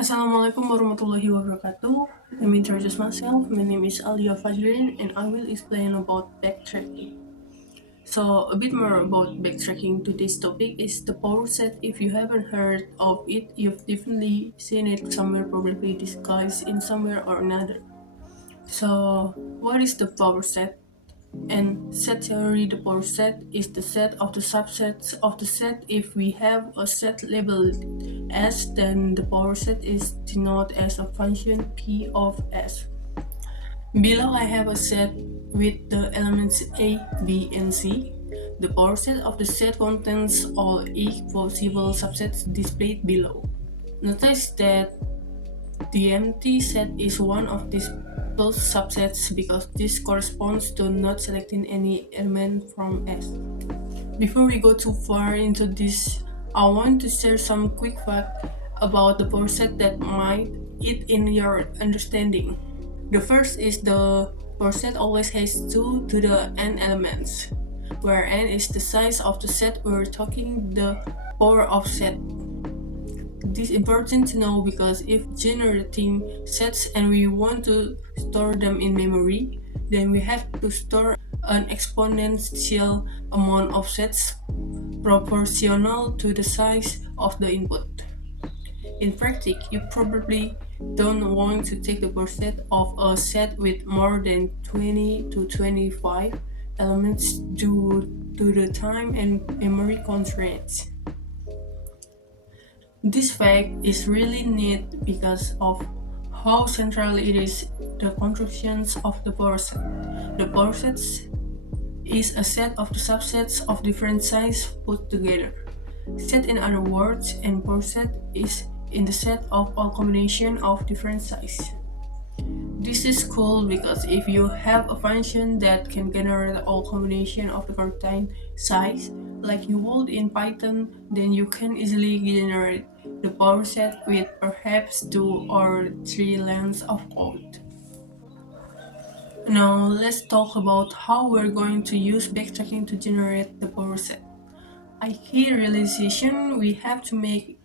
Assalamualaikum warahmatullahi wabarakatuh. Let me introduce myself. My name is Alliya Fajrin and I will explain about backtracking. So, a bit more about backtracking. Today's topic is the power set. If you haven't heard of it, you've definitely seen it somewhere, probably disguised in somewhere or another. So, what is the power set? And set theory, the power set is the set of the subsets of the set. If we have a set labeled S, then the power set is denoted as a function P of S. Below I have a set with the elements A, B, and C. The power set of the set contains all E possible subsets displayed below. Notice that the empty set is one of these subsets because this corresponds to not selecting any element from S. Before we go too far into this, I want to share some quick fact about the power set that might aid in your understanding. The first is the power set always has 2 to the n elements, where n is the size of the set we're talking the power of set. This is important to know because if generating sets and we want to store them in memory, then we have to store an exponential amount of sets proportional to the size of the input. In practice, you probably don't want to take the power set of a set with more than 20 to 25 elements due to the time and memory constraints. This fact is really neat because of how central it is the constructions of the power set. The power set is a set of the subsets of different size put together. Set in other words, and power set is in the set of all combination of different size. This is cool because if you have a function that can generate all combination of the contained size, like you would in Python, then you can easily generate the power set with perhaps 2 or 3 lines of code. Now let's talk about how we're going to use backtracking to generate the power set. A key realization we have to make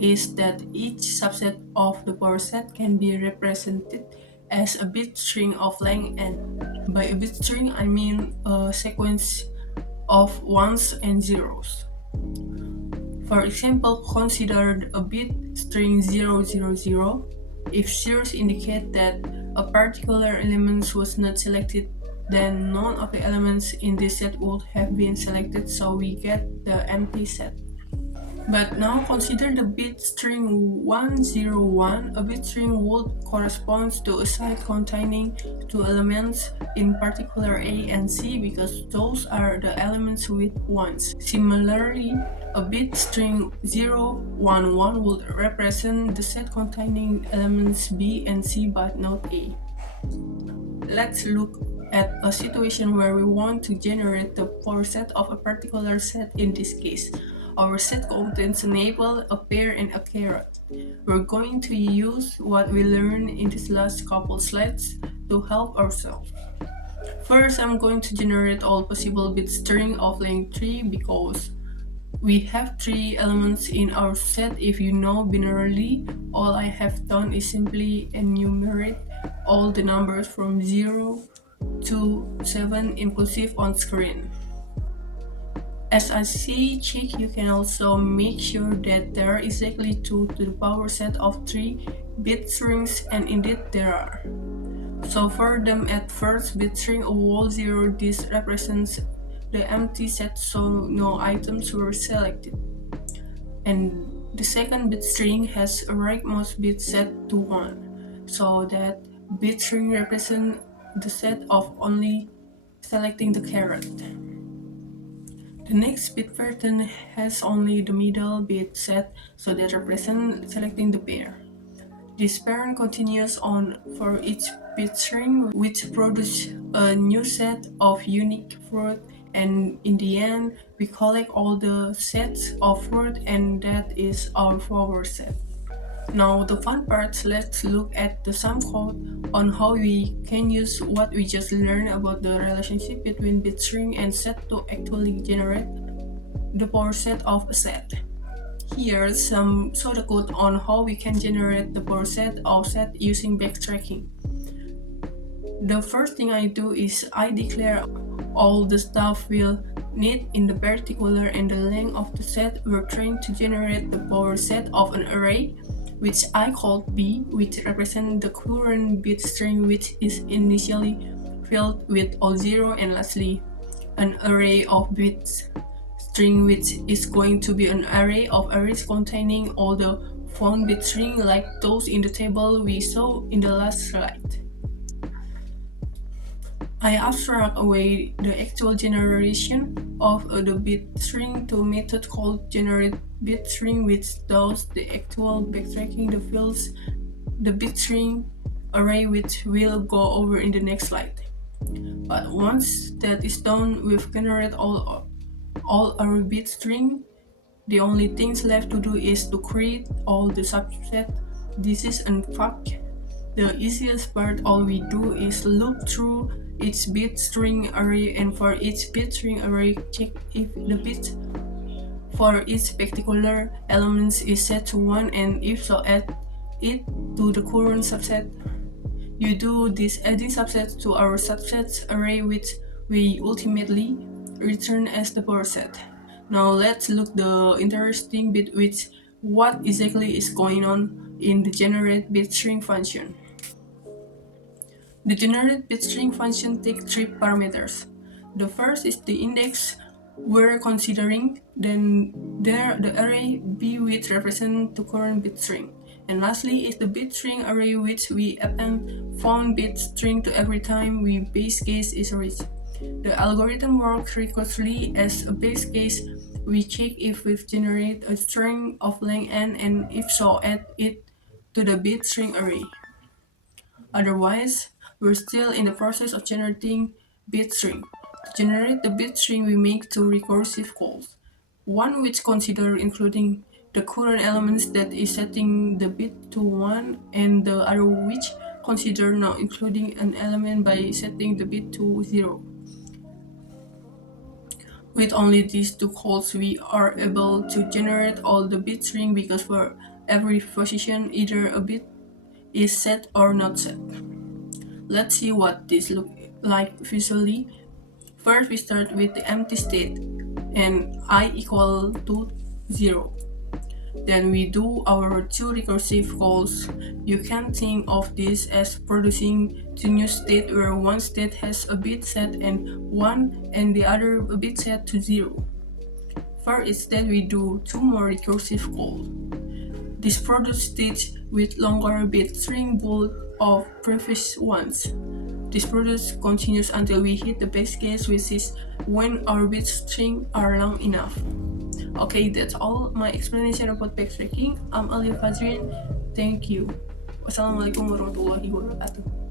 is that each subset of the power set can be represented as a bit string of length n. By a bit string, I mean a sequence of ones and zeros. For example, consider a bit string 000. If zeros indicate that a particular element was not selected, then none of the elements in this set would have been selected, so we get the empty set. But now consider the bit string 101. A bit string would correspond to a set containing 2 elements, in particular A and C, because those are the elements with ones. Similarly, a bit string 011 would represent the set containing elements B and C but not A. Let's look at a situation where we want to generate the power set of a particular set. In this case, our set contains an apple, a pear, and a carrot. We're going to use what we learned in these last couple slides to help ourselves. First, I'm going to generate all possible bit string of length 3 because we have 3 elements in our set. If you know binarily, all I have done is simply enumerate all the numbers from 0 to 7 inclusive on screen. As I say, check, you can also make sure that there are exactly 2 to the power set of 3 bit strings, and indeed there are. So for them at first bit string a whole 0, this represents the empty set, so no items were selected. And the second bit string has a rightmost bit set to 1, so that bit string represents the set of only selecting the carrot. The next bit pattern has only the middle bit set, so that represents selecting the pear. This pattern continues on for each bit string, which produces a new set of unique fruit, and in the end, we collect all the sets of fruit, and that is our power set. Now the fun part, let's look at the sum code on how we can use what we just learned about the relationship between bit string and set to actually generate the power set of a set. Here's some shortcut on how we can generate the power set offset using backtracking. The first thing I do is I declare all the stuff we'll need in the particular and the length of the set we're trying to generate the power set of an array, which I call B, which represents the current bit string which is initially filled with all zero, and lastly an array of bits string which is going to be an array of arrays containing all the found bit string like those in the table we saw in the last slide. I abstract away the actual generation of the bit string to a method called generate bit string, which does the actual backtracking the fields the bit string array, which we'll go over in the next slide. But once that is done, we've generated all our bit string. The only things left to do is to create all the subset. This is in fact the easiest part. All we do is look through each bit string array, and for each bit string array check if the bit for each particular element is set to 1, and if so add it to the current subset. You do this adding subsets to our subsets array, which we ultimately return as the power set. Now let's look the interesting bit, which what exactly is going on in the generate bit string function. The generate bit string function takes three parameters. The first is the index we're considering, then the array B which represents the current bit string, and lastly is the bit string array which we append found bit string to every time we base case is reached. The algorithm works recursively. As a base case, we check if we've generated a string of length n, and if so add it to the bit string array. Otherwise, we're still in the process of generating bit string. To generate the bit string, we make two recursive calls. One which considers including the current elements that is setting the bit to 1, and the other which consider not including an element by setting the bit to 0. With only these two calls, we are able to generate all the bit string, because for every position either a bit is set or not set. Let's see what this looks like visually. First, we start with the empty state and I equal to 0. Then we do our two recursive calls. You can think of this as producing two new states where one state has a bit set and 1 and the other a bit set to 0. First, instead we do two more recursive calls. This produces states with longer bit string both of previous ones. This process continues until we hit the base case, which is when our bit string are long enough. Okay, that's all my explanation about backtracking. I'm Alliya Fajrin. Thank you. Wassalamualaikum warahmatullahi wabarakatuh.